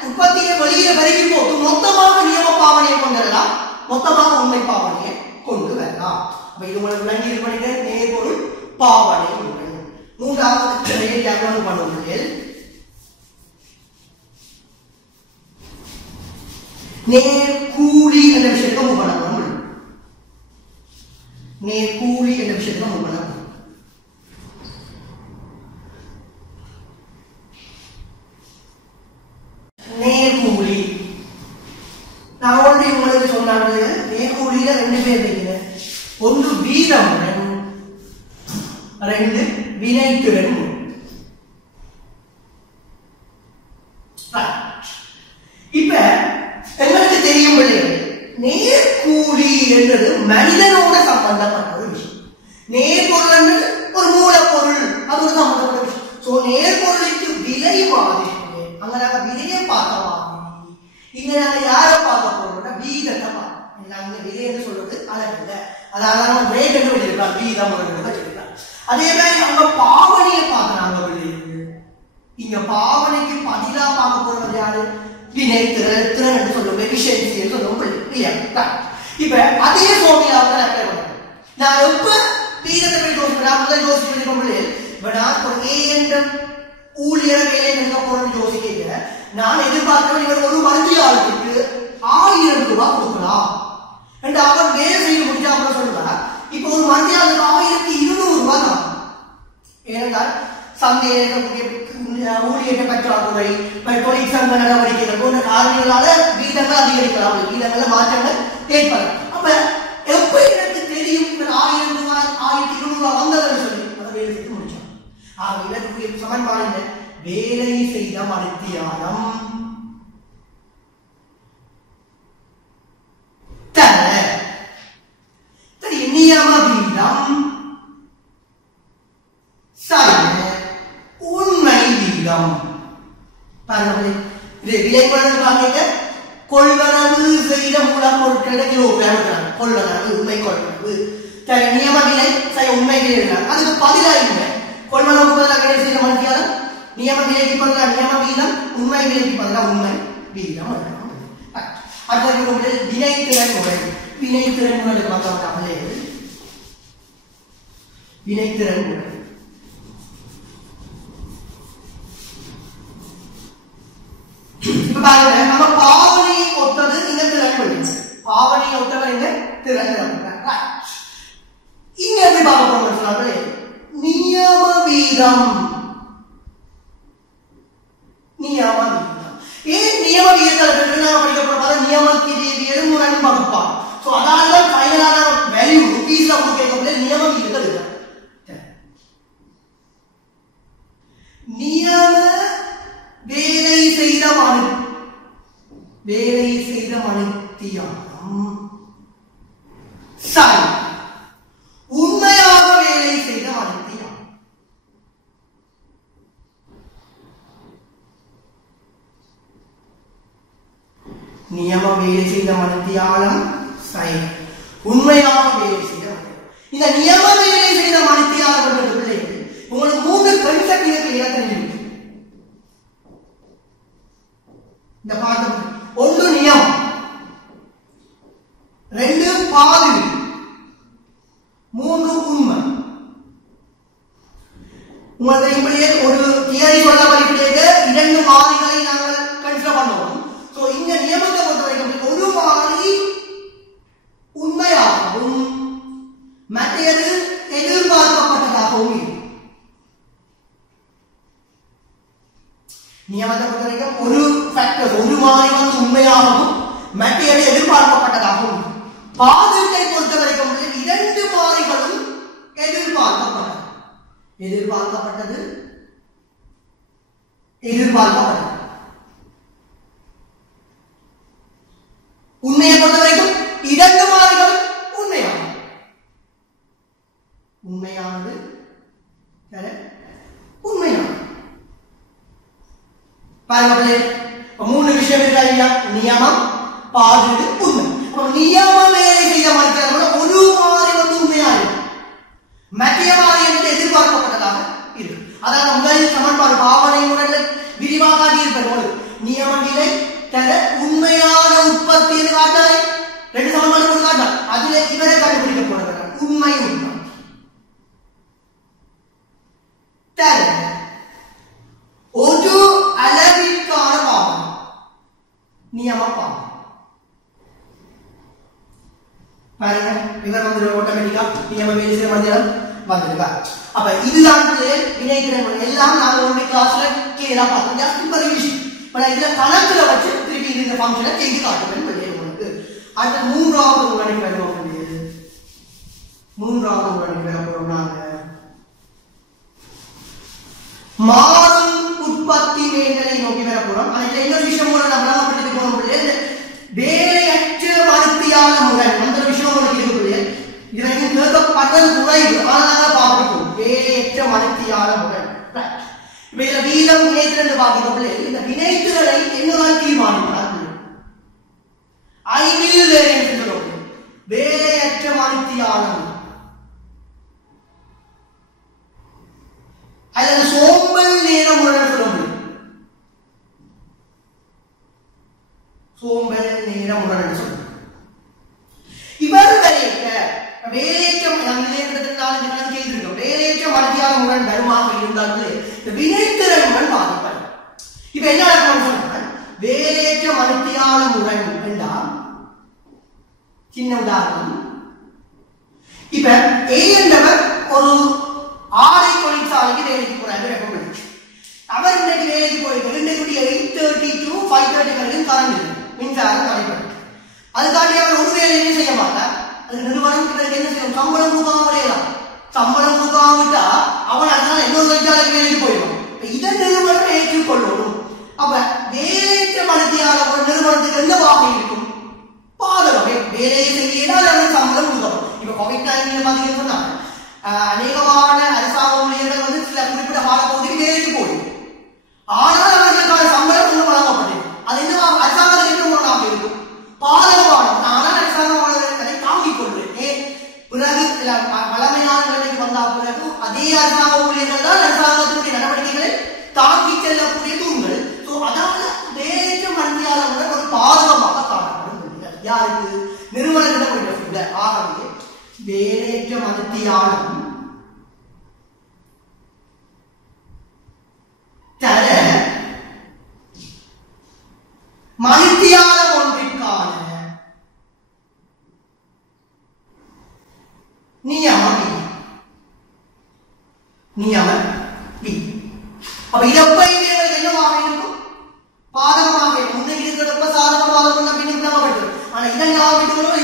உற்பத்தியை வெளியே பெருக்கி போட்டு மொத்தமாக நியம பாவனையை கொண்டு வரலாம், மொத்தமாக உண்மை பாவனையை கொண்டு வரலாம். அப்ப இது உங்களுக்கு விளங்கி இது பண்ணிட்டு நேர்பொருள் பாவனை. மூன்றாவது ஏரியாவில் பண்ணுவீர்கள் நேர்கூலி என்ற விஷயத்தை மூவ் பண்ணணும். நேர்கூலி என்ற விஷயத்தை மூவ் பண்ணணும். நேர்கூலி நான் ஆல்ரெடி உங்களுக்கு சொன்னாங்க. நேர்கூலியில 2 பேர் இருக்கிறேன். ஒன்று வீதமுடன், 2 வினைத்திறன். இப்ப எங்களுக்கு தெரியும் நேர்கூலி என்பது மனிதனோட சம்பந்தப்பட்ட ஒரு விஷயம். நேர்பொருள் என்பது ஒரு மூலப்பொருள், அது ஒரு சம்பந்தப்பட்ட விஷயம். சோ நேர்பொருளுக்கு விலை மாதிரி அங்க நாங்க விலையை பார்க்க மாதிரி, இங்க நாங்க யாரை பார்க்க போறோம்னா வீதத்தை பார்க்க. நாங்க விலை என்று சொல்றது அளவு இல்லை, அதாவது நம்ம ரேட் என்று வச்சிருக்கலாம், வீதம் வச்சிருக்கலாம். அதே மாதிரி அங்க பாவனையை பார்க்கறாங்க. இங்க பாவனைக்கு பதிலா பார்க்க போறது யாரு? வினைத்திறன், திறன் என்று சொல்லுவோம், எஃபிஷியன்சி என்று சொல்லுவோம் இல்லையா? இப்ப அதே ஃபார்முலாவை நான் அப்ளை பண்றேன். நான் எப்ப வீதத்தை போய் யோசிக்கிறேன், முதல் யோசிக்கிறேன். இப்ப நான் ஒரு A என்ற ஊழியர் வேலை நிற்க போறேன்னு யோசிக்க நான் எதிர்பார்க்கிறேன் இவர் ஒரு மருந்தியாளருக்கு 1000 ரூபாய் கொடுக்கலாம் என்று அவர் வேலை செய்ய முடிஞ்சா அப்புறம் சொல்லுவார். இப்ப ஒரு மருந்தியாளருக்கு 1200 ரூபாய் தான். ஏனென்றால் சந்தையில் இருக்கக்கூடிய ஊழியர்கள் பற்றாக்குறை, தொழிற்சங்க நடவடிக்கைகள் போன்ற காரணங்களால வீதங்கள் அதிகரிக்கலாம், வீதங்கள மாற்றங்கள் ஏற்படும். அப்ப எப்ப எனக்கு தெரியும் 1000 ரூபாய் 1200 ரூபாய் வந்ததுன்னு சொல்லி அதை வேலை செய்து முடிச்சான். ஆக இதற்கு சமன்பாடு வேலை செய்த மருத்தியானம் நியம வீதம் உண்மை வீதம். கொள்வனவு செய்த மூலப்பொருட்களை கிலோகிராம், கொள்வனவு உண்மை கொள்வனவு நியம விலை உண்மை விலை. அதுக்கு பதிலாக கொள்வனவு பதிலாக செய்த மருத்தியானம், நியம விலைக்கு பதிலாக நியம வீதம், உண்மை விலைக்கு பதிலாக உண்மை வீதம். அடுத்த வினைத்திறன் முறை. வினைத்திறன் முறை பார்த்தாலே வினைத்திறன் முறை இப்ப பாருங்க, நம்ம பாவனையை ஒத்தது இங்க திறன் பண்ணுங்க. பாவனையை ஒத்தவர் இங்க திறன். இங்க எப்படி பார்க்க போறோம் சொன்னாலே நியம வீதம். நியம வீதம் ஏன் நியம வீதத்தில் படிக்க போறோம்? நியமக்கு எலும்புடன் பகுப்பான். சோ அதாவது ஃபைனலான வேல்யூ ருபீஸ்ல உங்களுக்கு கேட்கக்கூடிய நியம வீதத்தில் இருக்கு. நியம வேலை செய்த மணித்தியானம் மணித்தியாலம் சைன் உண்மையாக வேலை செய்த இந்த நியம வேலை செய்த மணித்தியாலம் பிள்ளைகள் உங்களுக்கு 3 கன்செப்ட் இலக்கணம் இருக்கு. இந்த பாடம் 1 நியமம், 2 பாதி, 3 உண்மை. உங்களுக்கு இப்படியே ஒரு தியரி சொல்ல படிக்கிறீங்க, 2 மாறிகளை நாங்கள் கன்சிடர் பண்ணுவோம். சோ இந்த நியமத்தை பொறுத்தவரைக்கும் ஒரு மாறி உண்மையாகவும் மற்றது எதிர்பார்க்கப்பட்டதாகவும் இருக்கும். நியமத்தை பொறுத்தவரைக்கும் ஒரு ஃபேக்டர் ஒரு மாறி வந்து உண்மையாகவும் மற்றது எதிர்பார்க்கப்பட்டதாகவும் இருக்கும். பாதத்தை பொறுத்தவரைக்கும் 2 மாறிகளும் எதிர்பார்க்கப்பட்டது. உண்மையை பொறுத்தவரைக்கும் 2 மாறிகள் உண்மையானது பாருங்க. 3 விஷயம் இருக்கா? நியமம், பாதிடு, உண்மை. நியம வேலை செய்த மனிதர்கள் ஒரு மாறி வந்து உண்மையாக மத்திய மாறி என்று எதிர்பார்க்கப்பட்டதாக இருக்கு. அதாவது முதல் சமன்பாடு பாவனை முறையில் விரிவாக இருப்பது நியம நிலை தர உண்மையான உற்பத்தி காட்டாது 2 சமன்பாடு கொண்டு காட்டார். அதில் இவரை கண்டுபிடிக்க போறாங்க உண்மை உற்பத்தி தர ஒரு அளவிற்கான பாவனை நியம பாவனை பாருங்க. இவர் வந்து ஆட்டோமேட்டிக்கா நியம வேலை செய்ய மனிதர்கள் வந்துருக்கா. அப்ப இதுதான் வினைத்திறன் எல்லாம் நாங்க ஒரு கிளாஸ்ல கிளியரா பார்த்தோம். ஜஸ்ட் இப்ப ரிவிஷன். இப்ப இதுல கணக்குல வச்சு திருப்பி இந்த ஃபங்க்ஷனை செய்து காட்டுவேன் உங்களுக்கு. அடுத்து 3வது உடனே வருவோம். 3வது உடனே வர போறோம் நாங்க மாறும் உற்பத்தி வேண்டலை நோக்கி வர போறோம். ஆனா இதுல இன்னொரு விஷயம் கூட நம்ம விளங்கப்படுத்தி போறோம். வேலையற்ற மருத்தியான முறை அந்த விஷயம் உங்களுக்கு இருக்கு. இதற்கு கேட்கப்பட்டது குறைவு. ஆனால் பார்ப்போம் வேலையற்ற மருத்தியான முறை. இப்ப இதுல வீதம் வினைத்திறன் பார்க்கிறோம். இந்த வினைத்திறனை என்னதான் தீர்மானிப்பார்கள்? I will வேரியன்ஸ் சொல்லுவோம். வேலையற்ற மருத்தியான அல்லது சோம்பல் நேரம் உடன் சொல்ல முடியும். சோம்பல் நேரம் உடன் சொல்ல இவர் வேலையற்ற செய்திருக்கோம். வேலையற்ற மருத்தியான உடன் வருமாக இருந்தால் இந்த வினைத்திறனுடன் பாதிப்பார். இப்ப என்ன சொன்னால் வேலையற்ற மருத்தியான உடன் என்றால் சின்ன உதாரணம். இப்ப ஏ என்றவர் ஒரு ஆடை தொழிற்சாலைக்கு வேலைக்கு போறாரு. அவர் இன்னைக்கு வேலைக்கு போயிருக்காரு. இன்னைக்கு 8:30 to 5:30 வரைக்கும் கரண்ட் மின்சாரம் நடைபெறும். அதுக்காண்டி அவர் ஒரு வேலையுமே செய்ய மாட்டார். அது நிறுவனம் என்ன செய்யும்? சம்பளம் கொடுக்காம விளையலாம். சம்பளம் கொடுக்காம விட்டா அவன் அதனால இன்னொரு தொழிற்சாலைக்கு வேலைக்கு போயிடுவான். இதன் நிறுவனம் ஏற்றுக்கொள்ளணும். அப்ப வேலையற்ற மருத்தியான ஒரு நிறுவனத்துக்கு எந்த வாகை இருக்கும்? பாதகமே. வேலையை செய்யலாம், அவருக்கு சம்பளம் கொடுக்கணும். இப்ப கோவிட்-19 பாத்தீங்கன்னு சொன்னா அநேகமான அரசாங்க ஊழியர்கள் வந்து சில குறிப்பிட்ட காலப்பகுதிக்கு வேலைக்கு போயிடும். ஆனால் அவர்களுக்கான சம்பளம் ஒன்று வழங்கப்பட்டது. அது என்ன அரசாங்கத்துக்கு என்ன ஒன்றாக இருக்கும்? பாதகமானது. ஆனால் அரசாங்கம் அதை தாங்கிக் கொள்வது. பிறகு பழமையான நிலைக்கு வந்த பிறகு அதே அரசாங்க ஊழியர்கள் தான் அரசாங்கத்தினுடைய நடவடிக்கைகளை தாக்கி செல்லக்கூடிய தூண்கள். அதாவது வேலையற்ற மருத்தியாளர்கள் ஒரு பாதகமாக காணப்படும். யாருக்கு? நிறுவனத்திடம். ஆகவே வேலையற்ற மருத்தியாளம் தர மருத்தியாளம் ஒன்றிற்கான நியம வி. அப்ப இதப்ப என்னவாக இருக்கும்? பாதகமாக இருக்கும். முன்னைக்கு இருக்கிறப்ப சாதகமாக பின்னப்பட்டது. ஆனா இதெல்லாம்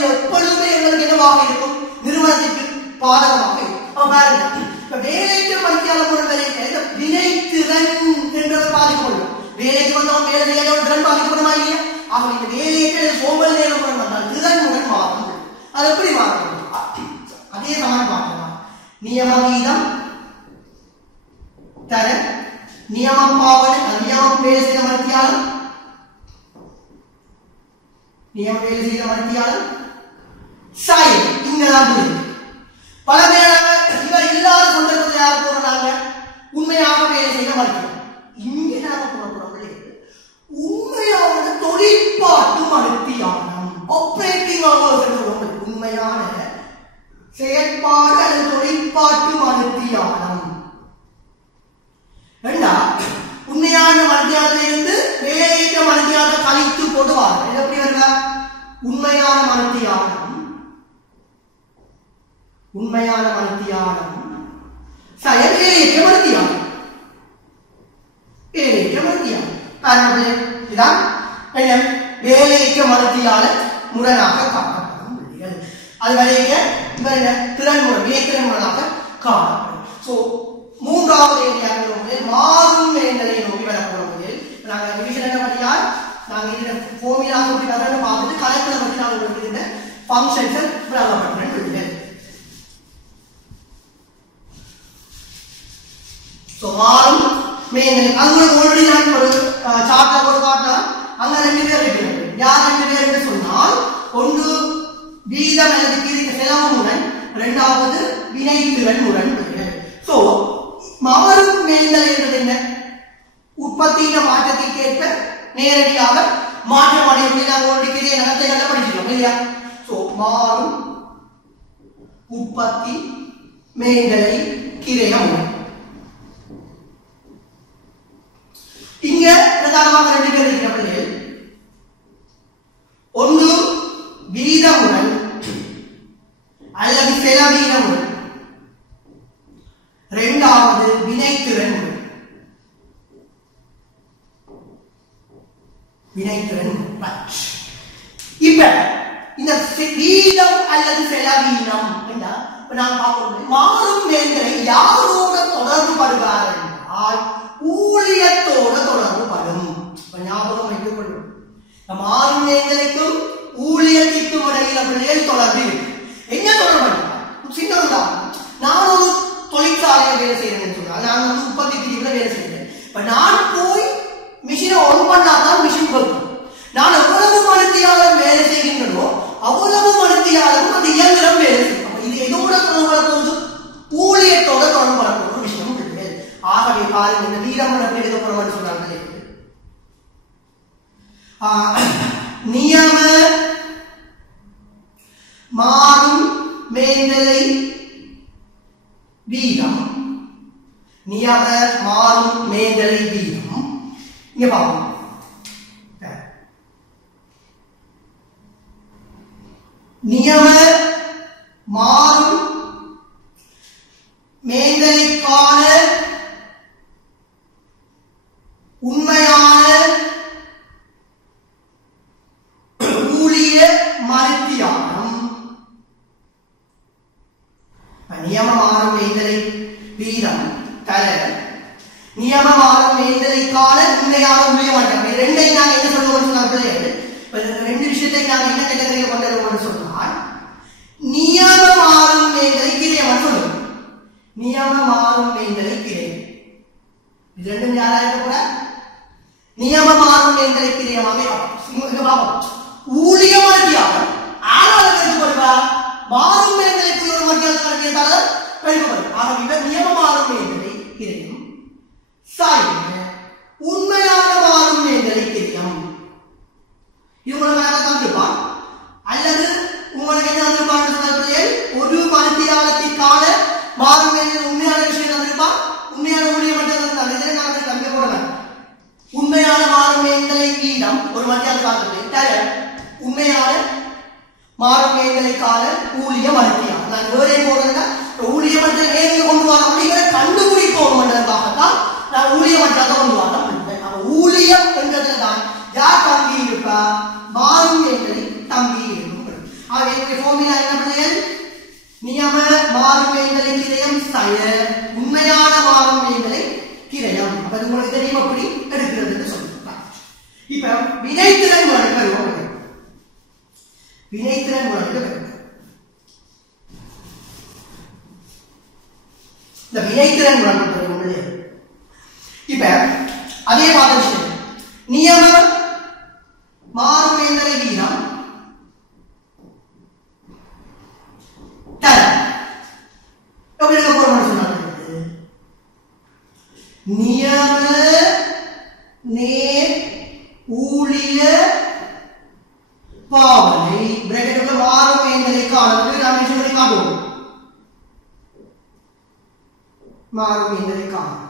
எப்பொழுதுமே எங்களுக்கு என்னவாக இருக்கும்? நிறுவனத்திற்கு பாதகமாக இருக்கும். அப்ப பாருங்க, இப்ப வேலைக்கு மருத்தியாளம் ஒரு வேலைக்கு வினைத்திறன் என்றதை பாதிக்கப்படும். வேலைக்கு வந்தவன் வேலை செய்ய திறன் பாதிக்கப்படுமா இல்லையா? ஆக இந்த வேலைக்கு சோம்பல் நேரம் வந்தால் திறனுடன் மாறும். அது எப்படி மாறும்? அதே சமன் பார்க்கலாம். நியம வீதம் தர நியமம் பாவனை நியமம் வேலை செய்ய மருத்தியாளம் நியம வேலை செய்த மணித்தியாலம் சாயம் இங்கதான் புரியுது. பழமையான இவர் இல்லாத சந்தர்ப்பத்தில் யார் போறாங்க? உண்மையாக வேலை செய்த மருத்துவம். இங்க நாம போறோம் உண்மையான தொழிற்பாட்டு மருத்தியானம், ஆபரேட்டிங் அவர்கள் உண்மையான செயற்பாடு அல்லது தொழிற்பாட்டு மருத்தியானம். உண்மையான மருத்தியானத்திலிருந்து வேலையற்ற மருத்தியான கழித்து போடுவார்கள். எப்படி வருவா? உண்மையான மருத்தியானம், உண்மையான மருத்தியானம் வேலையற்ற மருத்தியானம், வேலையற்ற மருத்தியானம். இதான் வேலையற்ற மருத்தியாளர் முரணாக காணப்படும் புள்ளிகள். அது வரைய திறன் முரண், வினைத்திறன் முரணாக காணப்படும். சோ மூன்றாவது மாறும் வேண்டலை நோக்கி வரப்போறது. நாங்கள் ரிவிஷன் என்ன பண்ணியால் நாங்கள் இதில் ஃபோர்முலா எப்படி வரணும்னு பார்த்துட்டு கலெக்டரை பற்றி நாங்கள் உங்களுக்கு இந்த ஃபங்க்ஷன்ஸை விளங்கப்படுறேன் புள்ளிகள். சோ மாறும் வேண்டலை அங்க ஆல்ரெடி நான் ஒரு சார்ட்ல போட்டு காட்டினா அங்க 2 பேர் இருக்கிறாங்க. யார் 2 பேர் என்று சொன்னால், ஒன்று வீதம் அல்லது கீழே செலவு முரண், இரண்டாவது வினைத்திறன் முரண். சோ மாறும் வேண்டல் என்பது என்ன? உற்பத்தியின் மாற்றத்திற்கு ஏற்ப நேரடியாக மாற்றம் அடையக்கூடிய நாங்கள் ஒன்றுக்கிற நடத்தைகளை படிச்சிருக்கோம் இல்லையா? சோ மாறும் உற்பத்தி மேண்டலை கிரைய முரண். இங்க பிரதானமாக 2 பேர் இருக்கிறார்கள். ஒன்று வீதமுடன் அல்லது செலவீனமுடன், இரண்டாவது வினைத்திறன். வினைத்திறன் இப்ப இந்த வீதம் அல்லது செலவீனம் நாம் பார்க்கிறோம். மாறும் வேண்டலை யாரோட தொடர்பு படுவார் என்றால் ஊழியத்தோட தொடர்பு படும். ஞாபகம் வைத்துக் கொள்ளும். மாறும் வேண்டலைக்கும் ஊழியத்திற்கும் இடையில பிள்ளைகள் தொடர்பு இருக்கு. என்ன தொடர்பு? சின்னதுதான். நான் ஒரு தொழிற்சாலையில் வேலை செய்யறேன்னு சொன்னால், நான் உற்பத்தி பிரிவுல வேலை செய்யறேன். இப்ப நான் போய் மிஷினை ஆன் பண்ணாதான் மிஷின் வரும். நான் எவ்வளவு மணித்தியாலம் வேலை செய்கின்றனோ அவ்வளவு மணித்தியாலும் அந்த இயந்திரம் வேலை செய்யும். இது எதோட தொடர்பு போகுது? ஊழியத்தோட தொடர்பு ஒரு விஷயம் இருக்கு. ஆகவே பாருங்க, இந்த வீரம் எடுக்கப்படுவான்னு சொல்றாங்க. நியம மாறும் மேண்டலை வீதம், நியம மாறும் மேண்டலை வீதம். இங்க பாருங்க, நியம மாறும் மேண்டலைக்கான உண்மையான ஊழிய மருத்தியானம். நியம மாறும் மேண்டலை வீதம் தர நியம மாறும் மேண்டலைக்கான உண்மையான ஊழிய மருத்தியானம். ரெண்டையும் நாங்கள் என்ன சொல்லுவோம் சொன்னாங்க? 2 விஷயத்தை நாங்கள் என்ன கேட்டகரியை கொண்டு வருவோம்னு சொன்னால், நியம மாறும் மேண்டலை கிரையம் சொல்லுவோம். நியம மாறும் மேண்டலை கிரையம் இது ரெண்டும் யாராக கூட நியம மாறும் மேண்டலை கிரையமாக ஊழிய மருத்தியானம். ஆனால் எடுக்கப்படுவா மாறும் மேண்டலைக்கு ஒரு மத்தியானம் கேட்டாலும் எடுக்கப்படும். ஆக இவர் நியம மாறும் மேண்டலை கிரையம் சாய்ந்த உண்மையான மாறும் மேண்டலை கிரையம். இவங்க தந்திருப்பான் அல்லது உங்களுக்கு என்ன தந்திருப்பான்? ஒரு மருத்தியாலத்திற்கான மாறும் மேண்டல் உண்மையான விஷயம் தந்திருப்பான். உண்மையான ஊழிய மட்டும் தந்திருக்க போடுவேன். உண்மையான மாறும் மேண்டலை வீதம் ஒரு மத்தியாலத்தை உண்மையான மாறும் மேண்டலைக்கான ஊழிய மருத்தியானம். நான் வேறே போடுறேன்னா ஊழிய மட்டத்தை நேரில் கொண்டு வர முடியுங்கிற கண்டுபிடிப்போம் என்றதுக்காகத்தான் நான் ஊழிய மட்டத்தை கொண்டு வர முடியும். ஊழியம் என்றதுல தான் யார் தங்கி இருப்பா? மாறும் மேண்டலை தங்கி இருக்கும். என்னுடைய ஃபார்முலா என்ன பண்ணுங்கள்? நியம மாறும் மேண்டலை கிரையம் சய உண்மையான மாறும் மேண்டலை கிரையம். அப்ப உங்களுக்கு தெரியும் எப்படி எடுக்கிறதுன்னு சொல்லிருக்கலாம். இப்ப வினைத்திறன் முறைக்கு வருவோம். வினைத்திறன் முறைக்கு வருவோம். இந்த வினைத்திறன் முறை இப்ப அதே மாதிரி விஷயம். நியம மாறும் மேண்டலை வீதம் நியம நேர் ஊழிய பாவனை பிராக்கெட்டுக்குள்ள மாறும் என்பதை காணுவது நாம் என்ன காட்டுவோம் மாறும் என்பதை காணும்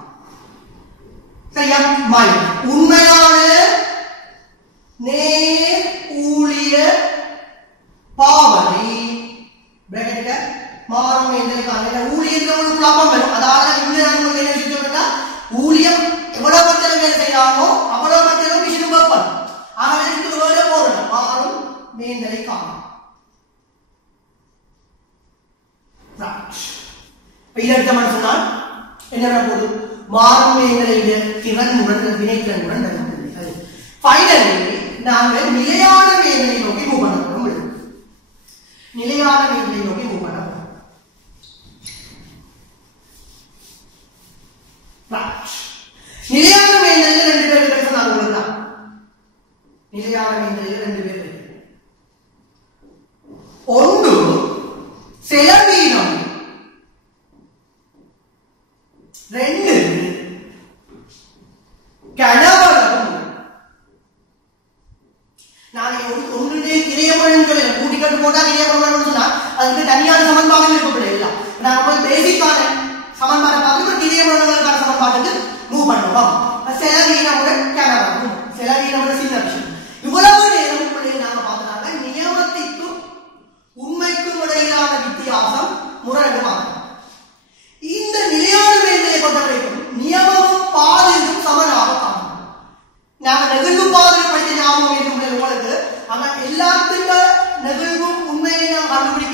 சரியா மை உண்மையான நேர் ஊழிய பாவனை பிராக்கெட்ல மாறும் என்பதை காணும் ஊழியத்துல ஒரு லாபம் வரும் அதாவது இன்னும் நம்ம என்ன சொல்றோம்னா ஊழியம் எவ்வளவு மக்கள் வேலை செய்யறாங்களோ அவ்வளவு மக்களும் மிஷின் வைப்பாங்க ஆகவே இதுக்கு வேலை போடணும் மாறும் மேந்தலை காணும் இதற்கு சொன்னால் என்ன போது மாறும் மேந்தலையில திறனுடன் வினைத்திறனுடன் நடக்கிறது ஃபைனலி நாங்கள் நிலையான மேந்தலை நோக்கி மூவ் பண்ண போறோம் நிலையான மேந்தலை நோக்கி மூவ் பண்ண போறோம் நிலையான மேந்தலையில் ரெண்டு பேர் இருக்க சொன்னாங்க நிலையான மேந்தலையில் ரெண்டு பேர் இருக்கு ஒன்று செலவீனம் ரெண்டு கனவளம் நான் ஒன்றுடைய கிரியமன் சொல்லல கூட்டிக்கட்டு போட்டா கிரியமன் சொன்னா அதுக்கு தனியான சமன்பாடுகள் இருக்கப்படல நாம பேசிக்கான சமன்பாடு பார்த்து கிரியமன்களுக்கான சமன்பாட்டுக்கு மூவ் பண்ணுவோம் செலவீனமுடன் கனவளம் செலவீனமுடன் சின்ன விஷயம் இவ்வளவு நேரமுக்குள்ளே நாம பார்த்தனால நியமத்திற்கும் உண்மைக்கும் இடையிலான வித்தியாசம் முரண்டு பார்க்கணும் இந்த நிலையான மேந்தலை கொண்டவரைக்கும் நியமமும் பாதையும் சமனாக காணும் நாங்க நெகிழ்வு பாதை படித்த ஞாபகம் என்று உங்களுக்கு ஆனா எல்லாத்துக்க நெகிழ்வும் உண்மையை நாம் கண்டுபிடிக்க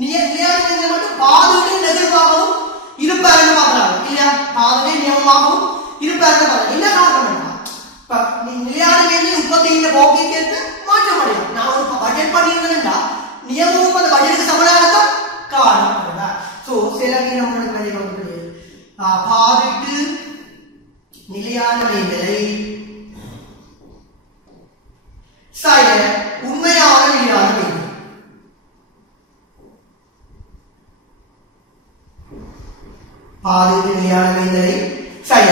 நிலையான மேந்தலை மட்டும் பாதையுடைய நெகிழ்வாகவும் இருப்பாருன்னு பார்க்கறாங்க இல்லையா பாதையுடைய நியமமாகவும் இருப்பாருன்னு பார்க்கறாங்க என்ன காரணம் நிலையான மேந்தலை உற்பத்தியின் போக்கிற்கு மாற்றம் அடையும் நான் ஒரு பட்ஜெட் பண்ணியிருந்தேன்டா நியமமும் அந்த பட்ஜெட்டுக்கு சமனாகத்தான் காரணப்படுதா சோ செலவீனம் பாதைக்கு நிலையான மேந்தலை சாய உண்மையான நிலையான மேந்தலை பாதைக்கு நிலையான மேந்தலை சாய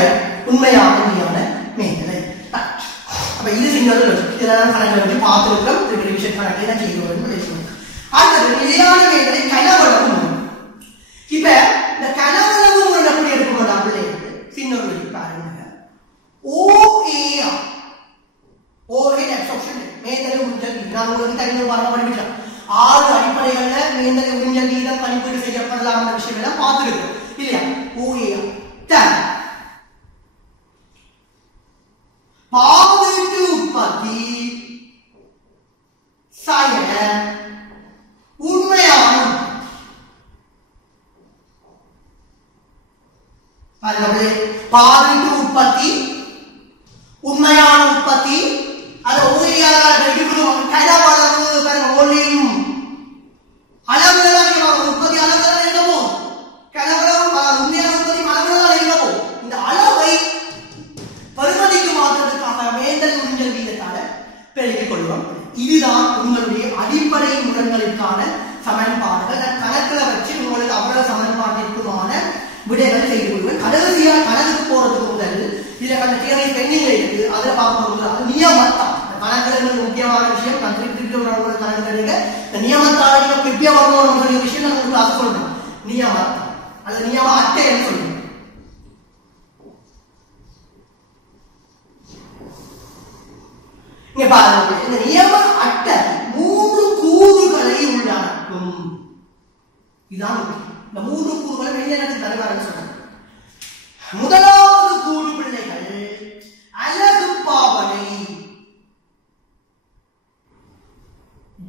உண்மையான நிலையான மேந்தலை அப்ப இது சிங்கிள் இதெல்லாம் கணக்கில் வந்து பார்த்துருக்கோம் ரிவிஷன் கணக்கில் நான் செய்வோம் அடுத்தது நிலையான மேந்தலை கனவளவு இப்ப இந்த கனவளவு எப்படி எடுக்கும் அப்படியே சின்ன ஒரு பாருங்க OA ஓவர்ஹெட் அப்சார்ப்ஷன் மேந்தலை உறிஞ்சல் வீதம் நான் உங்களுக்கு தனியாக பாடம் படிக்கலாம் 6 அடிப்படைகள்ல மேந்தலை உறிஞ்சல் வீதம் கணிப்பீடு செய்யப்படலாம் என்ற விஷயம் எல்லாம் பார்த்துருக்கோம் இல்லையா OA பாதைக்கு உற்பத்தி சாய உண்மையான பாதைக்கு உற்பத்தி உண்மையான உற்பத்தி அது ஒளியும் அளவுதான் உற்பத்தி அளவுதான் இருக்கமோ கனவளவு உண்மையான உற்பத்தி அளவுதான் இருக்கமோ இந்த அளவை பருமதிக்கு மாற்றுவதற்காக மேந்தலை உறிஞ்சல் வீதத்தால பெருக்கிக் கொள்வோம் இதுதான் உங்களுடைய அடிப்படை முரண்களுக்கான சமன்பாடுகள் நான் கணக்குல வச்சு உங்களுக்கு அவ்வளவு சமன்பாட்டிற்குமான விடைகள் செய்து கொள்வேன் கடைசியா கணக்கு போறதுக்கு முதல் இதுல அந்த தியரி பெண்டிங்ல இருக்கு அதுல பார்க்கும்போது அது நியமத்தான் கணக்குல முக்கியமான விஷயம் நான் திருப்பி கணக்கு நியமத்தால நீங்க பிப்பியா வரணும் சொல்லிய விஷயம் நான் உங்களுக்கு அது சொல்றேன் நியமத்தான் அது நியம அட்டைன்னு சொல்லுவேன் இங்க பாருங்க இந்த நியம அட்டை 3 கூறுகளை உள்ளடக்கும் இதான் இந்த 3 கூறுகளை வெளியே எனக்கு தருவாருன்னு சொல்றேன் முதலாவது கூறு பிள்ளைகள் அலகு பாவனை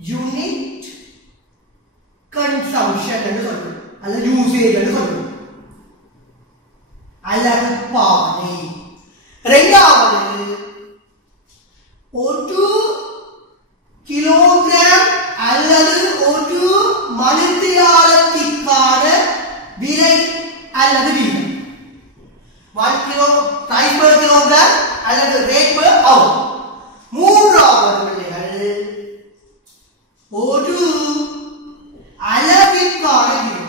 யூனிட் கன்சம்ப்ஷன் என்று சொல்றோம் அல்லது யூசேஜ் என்று சொல்றோம் அலகு பாவனை இரண்டாவது ஒரு கிலோகிராம் அல்லது ஒரு மணித்தியாலத்திற்கான விலை அல்லது வீதம் 1 கிலோ price per kilogram அல்லது rate per hour மூன்றாவது பிள்ளைகள் ஒரு அளவிற்கான விலை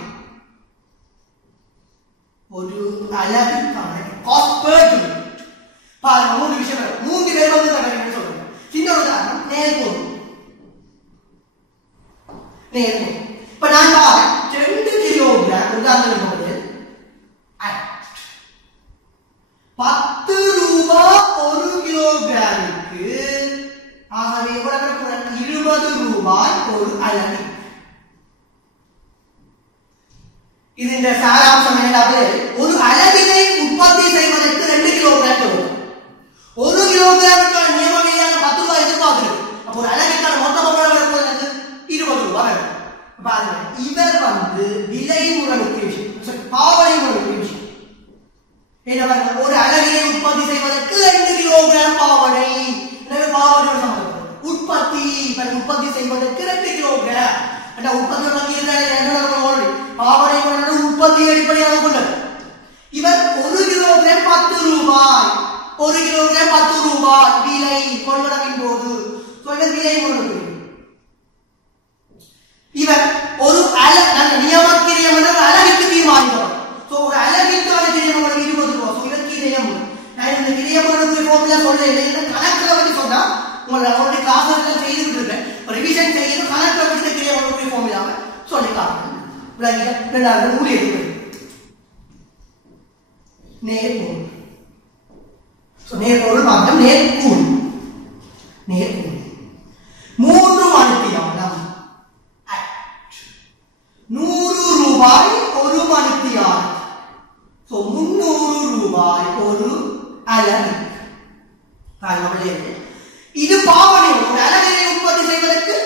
நேர்மம். இப்ப நான் பாருங்க 2 கிலோகிராம் உதாரணம் போது 10 ரூபாய் 1 கிலோகிராமுக்கு, ஆகவே எவ்வளவு 20 ரூபாய் ஒரு அலகு. இது இந்த சாராம்சம் என்னது? ஒரு அலகினை உற்பத்தி செய்வதற்கு 2 கிலோகிராம் தேவை. 1 கிலோகிராமுக்கான நியமவியான 10 ரூபாய் எதிர்பார்க்கிறது. அப்ப ஒரு அலகுக்கான மொத்த எவ்வளவு வருது? 20 ரூபாய் வரும். பாருங்க, இவர் விலை முறைக்கு விஷயம், பாவனை முறைக்கு விஷயம். என்ன ஒரு அலகினை உற்பத்தி செய்வதற்கு 2 கிலோகிராம் பாவனை. பாவனை உற்பத்தி உற்பத்தி செய்வதற்கு 2 கிலோகிராம். உற்பத்தி பாவனை உற்பத்தி அடிப்படையாக கொண்டது. இவர் 1 கிலோகிராம் 10 ரூபாய், 1 கிலோகிராம் 10 ரூபாய் விலை கொள்வனவின் போது விலை முறைக்கு இவர் ஒரு நியமக்கிரியம் என்ற ஒரு அலகுக்கு தீர்மானித்தவர். ஒரு அலகிற்கான கிரியம் 20 ரூபாய். இவர் கிரியம் நான் இந்த கிரியம் ஃபார்முலா சொல்ல கணக்கில் பற்றி சொன்னா உங்களுடைய கிளாஸ் செய்துட்டு இருக்கேன். ரிவிஷன் செய்து கணக்கில் பற்றி இந்த கிரியம் ஃபார்முலாவை சொல்லிக்காங்க. இரண்டாவது ஊழியர்கள் நேர்கோள். நேர்கோள் பார்த்தோம். நேர்கூல் 3 மணித்தியாலம் 100 ரூபாய் ஒரு மணித்தியாலம். 300 ரூபாய் ஒரு அலகு. இது பாவனை. ஒரு அலகினை உற்பத்தி செய்வதற்கு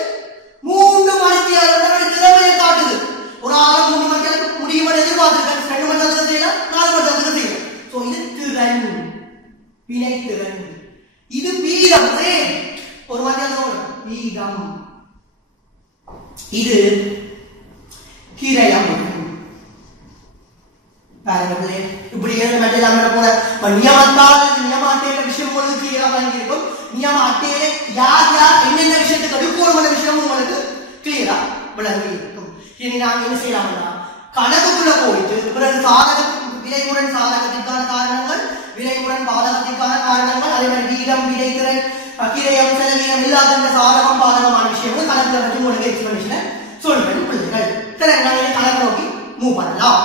3 மணித்தியாலம் திறமையை காட்டுது. ஒரு ஆள் 3 மணித்தியாலம் முடியும் எதிர்பார்த்திருக்கேன். 2 மணி நேரத்தில் செய்யலாம், 4 மணி நேரத்தில் செய்யலாம். இது திறன், வினைத்திறன். இது வீதம். ஒரு மணித்தியாலம் வீதம். இது கிரயம். இப்படி நியமத்தால் நியம அட்டையில விஷயம் உங்களுக்கு கிளியரா வாங்கியிருக்கும். நியம அட்டையில யார் யார் என்னென்ன விஷயத்துக்கு அடுக்கோணமான விஷயம் உங்களுக்கு கிளியரா விளங்கி இருக்கும். இனி நாங்க என்ன செய்யலாம்னா கணக்குக்குள்ள போயிட்டு பிறகு விலைமுடன் சாதகத்திற்கான காரணங்கள், விலைமுடன் பாதகத்திற்கான காரணங்கள், அதே மாதிரி வீதம், விடைத்திறன், கிரயம், செலவினம் இல்லாத சாதகம் பாதகமான விஷயங்கள் கணக்குல வச்சு உங்களுக்கு எக்ஸ்பிளனேஷன் சொல்றேன் பிள்ளைகள். சரி, நாங்க கணக்கு நோக்கி மூவ் பண்ணலாம்.